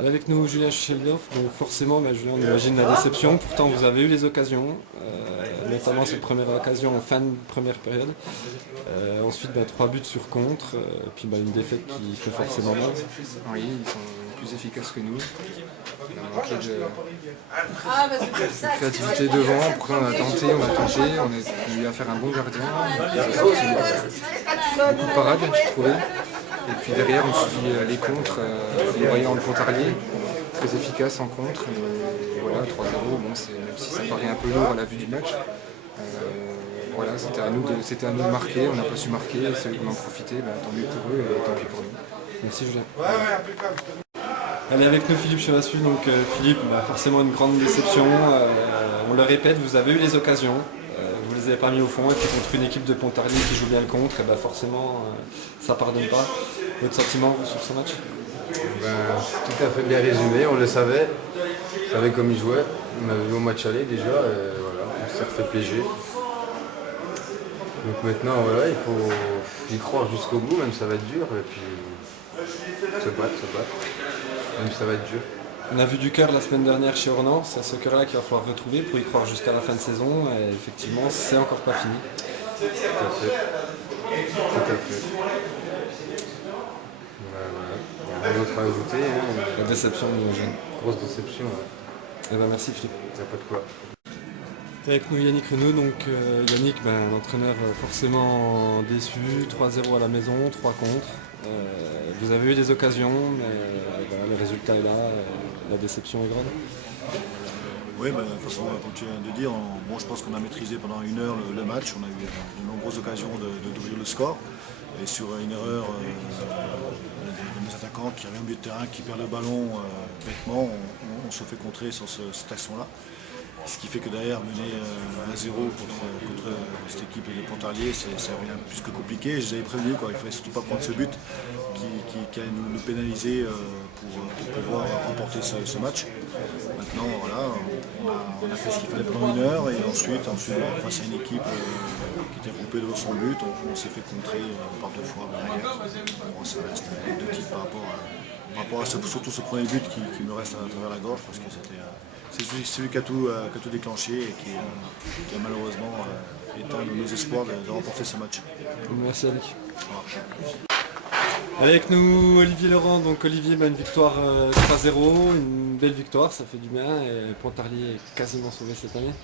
Avec nous Julien Schildorf, donc forcément Julien, on imagine la déception, pourtant vous avez eu les occasions, notamment cette première occasion en fin de première période. Ensuite 3 buts sur contre, puis une défaite qui fait forcément mal. Oui, ils sont plus efficaces que nous. On a manqué de créativité devant, pourtant on a tenté, on a eu à faire un bon gardien. Beaucoup de parades, j'ai trouvé. Et puis derrière, on suit les contres, les voyants de Pontarlier, très efficaces en contre. Et voilà, 3-0, bon, même si ça paraît un peu lourd à la vue du match, voilà, c'était à nous de marquer, on n'a pas su marquer, et ceux qui en ont profité, tant mieux pour eux et tant pis pour nous. Merci Julien. Allez, avec nous Philippe Chevassu, donc Philippe, forcément une grande déception, on le répète, vous avez eu les occasions. Vous les avez pas mis au fond, et puis contre une équipe de Pontarlier qui joue bien le contre, et forcément ça pardonne pas. Votre sentiment sur ce match? Tout à fait bien résumé, on le savait. On savait comme ils jouaient. On avait vu au match aller déjà, et voilà, on s'est refait piéger. Donc maintenant voilà, il faut y croire jusqu'au bout, même ça va être dur, et puis se battre, même ça va être dur. On a vu du cœur la semaine dernière chez Ornans, c'est ce cœur-là qu'il va falloir retrouver pour y croire jusqu'à la fin de saison, et effectivement c'est encore pas fini. Tout à fait. Rien d'autre à ajouter. La déception de nos jeunes. Grosse déception. Merci Philippe. Il n'y a pas de quoi. Avec nous Yannick Renaud, donc Yannick, un entraîneur forcément déçu, 3-0 à la maison, 3 contre. Vous avez eu des occasions, mais le résultat est là, la déception est grande. Oui, de toute façon, comme tu viens de dire, je pense qu'on a maîtrisé pendant 1 heure le match, on a eu de nombreuses occasions d'ouvrir le score. Et sur une erreur de mes attaquants qui avaient un milieu de terrain, qui perd le ballon bêtement, on se fait contrer sur cette action-là. Ce qui fait que derrière, mener 1-0 contre cette équipe de Pontarlier, c'est rien plus que compliqué. Je les avais prévenus, il ne fallait surtout pas prendre ce but qui allait nous pénaliser pour pouvoir remporter ce match. Maintenant, voilà, on a fait ce qu'il fallait pendant 1 heure, et ensuite face à une équipe qui était groupée devant son but, on s'est fait contrer par 2 fois derrière. Bon, ça reste anecdotique par rapport à surtout ce premier but qui me reste à travers la gorge, parce que c'est celui qui a tout déclenché et qui a malheureusement éteint nos espoirs de remporter ce match. Merci Yannick. Avec nous Olivier Laurent, donc Olivier, une victoire 3-0, une belle victoire, ça fait du bien, et Pontarlier est quasiment sauvé cette année.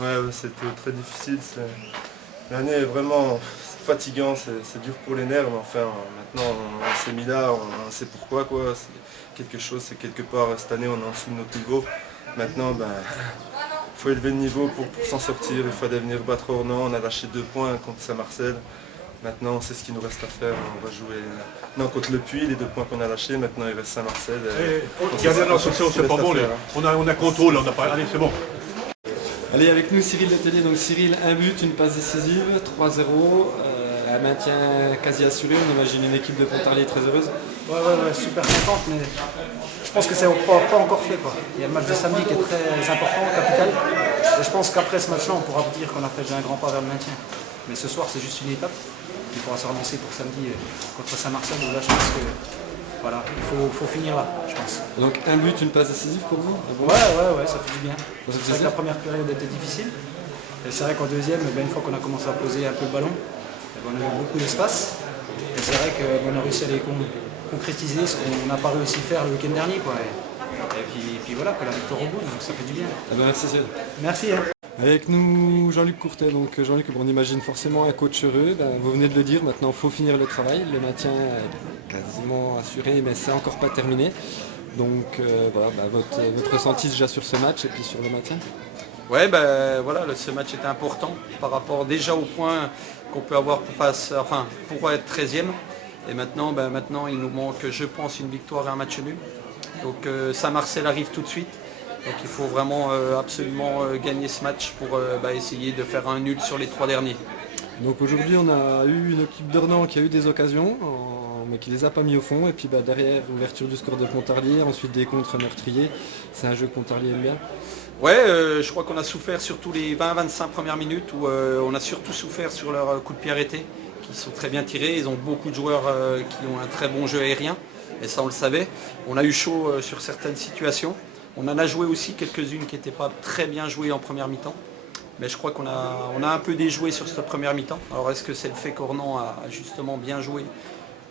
Ouais, c'était très difficile, l'année est vraiment fatigant, c'est dur pour les nerfs, mais enfin maintenant on s'est mis là, on sait pourquoi quoi. C'est quelque part cette année on est en dessous de notre niveau. Maintenant il faut élever le niveau pour s'en sortir, il faut venir battre Ornans, on a lâché 2 points contre Saint-Marcel. Maintenant c'est ce qu'il nous reste à faire, on va jouer contre le Puy, les 2 points qu'on a lâchés, maintenant il reste Saint-Marcel. C'est pas bon, on a contrôle, on n'a pas. Allez, c'est bon. Allez, avec nous Cyril Letellier, donc Cyril, un but, une passe décisive, 3-0, un maintien quasi assuré, on imagine une équipe de Pontarlier très heureuse. Ouais, super contente, mais je pense que c'est pas encore fait, quoi. Il y a le match de samedi qui est très important, capital, et je pense qu'après ce match-là, on pourra dire qu'on a fait déjà un grand pas vers le maintien. Mais ce soir, c'est juste une étape, il faudra se relancer pour samedi contre Saint-Marcel, où là je pense que voilà, il faut finir là, je pense. Donc un but, une passe décisive pour vous? Ouais, ça fait du bien. C'est vrai que la première période était difficile. Et c'est vrai qu'en deuxième, une fois qu'on a commencé à poser un peu le ballon, on a eu beaucoup d'espace. Et c'est vrai qu'on a réussi à les concrétiser ce qu'on n'a pas réussi à faire le week-end dernier, quoi. Et puis voilà, la victoire au bout, donc ça fait du bien. Merci Cyril. Merci. Avec nous Jean-Luc Courtet, donc Jean-Luc, on imagine forcément un coach heureux, vous venez de le dire, maintenant il faut finir le travail, le maintien est quasiment assuré mais c'est encore pas terminé. Donc voilà, votre ressenti déjà sur ce match et puis sur le maintien. Ouais, voilà, ce match était important par rapport déjà au point qu'on peut avoir pour être 13e. Et maintenant, il nous manque, je pense, une victoire et un match nul. Donc Saint-Marcel arrive tout de suite. Donc il faut vraiment absolument gagner ce match pour essayer de faire un nul sur les 3 derniers. Donc aujourd'hui on a eu une équipe d'Ornans qui a eu des occasions, mais qui les a pas mis au fond. Et puis derrière, ouverture du score de Pontarlier, ensuite des contres meurtriers. C'est un jeu que Pontarlier aime bien. Ouais, je crois qu'on a souffert surtout les 20-25 premières minutes où on a surtout souffert sur leurs coups de pied arrêtés qui sont très bien tirés. Ils ont beaucoup de joueurs qui ont un très bon jeu aérien et ça on le savait. On a eu chaud sur certaines situations. On en a joué aussi quelques-unes qui n'étaient pas très bien jouées en première mi-temps. Mais je crois qu'on a un peu déjoué sur cette première mi-temps. Alors est-ce que c'est le fait qu'Ornans a justement bien joué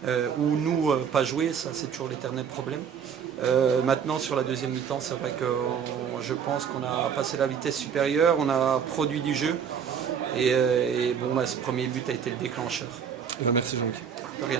ou nous pas joué? Ça c'est toujours l'éternel problème. Maintenant sur la deuxième mi-temps, c'est vrai que je pense qu'on a passé la vitesse supérieure, on a produit du jeu. Et ce premier but a été le déclencheur. Merci Jean-Luc. De rien.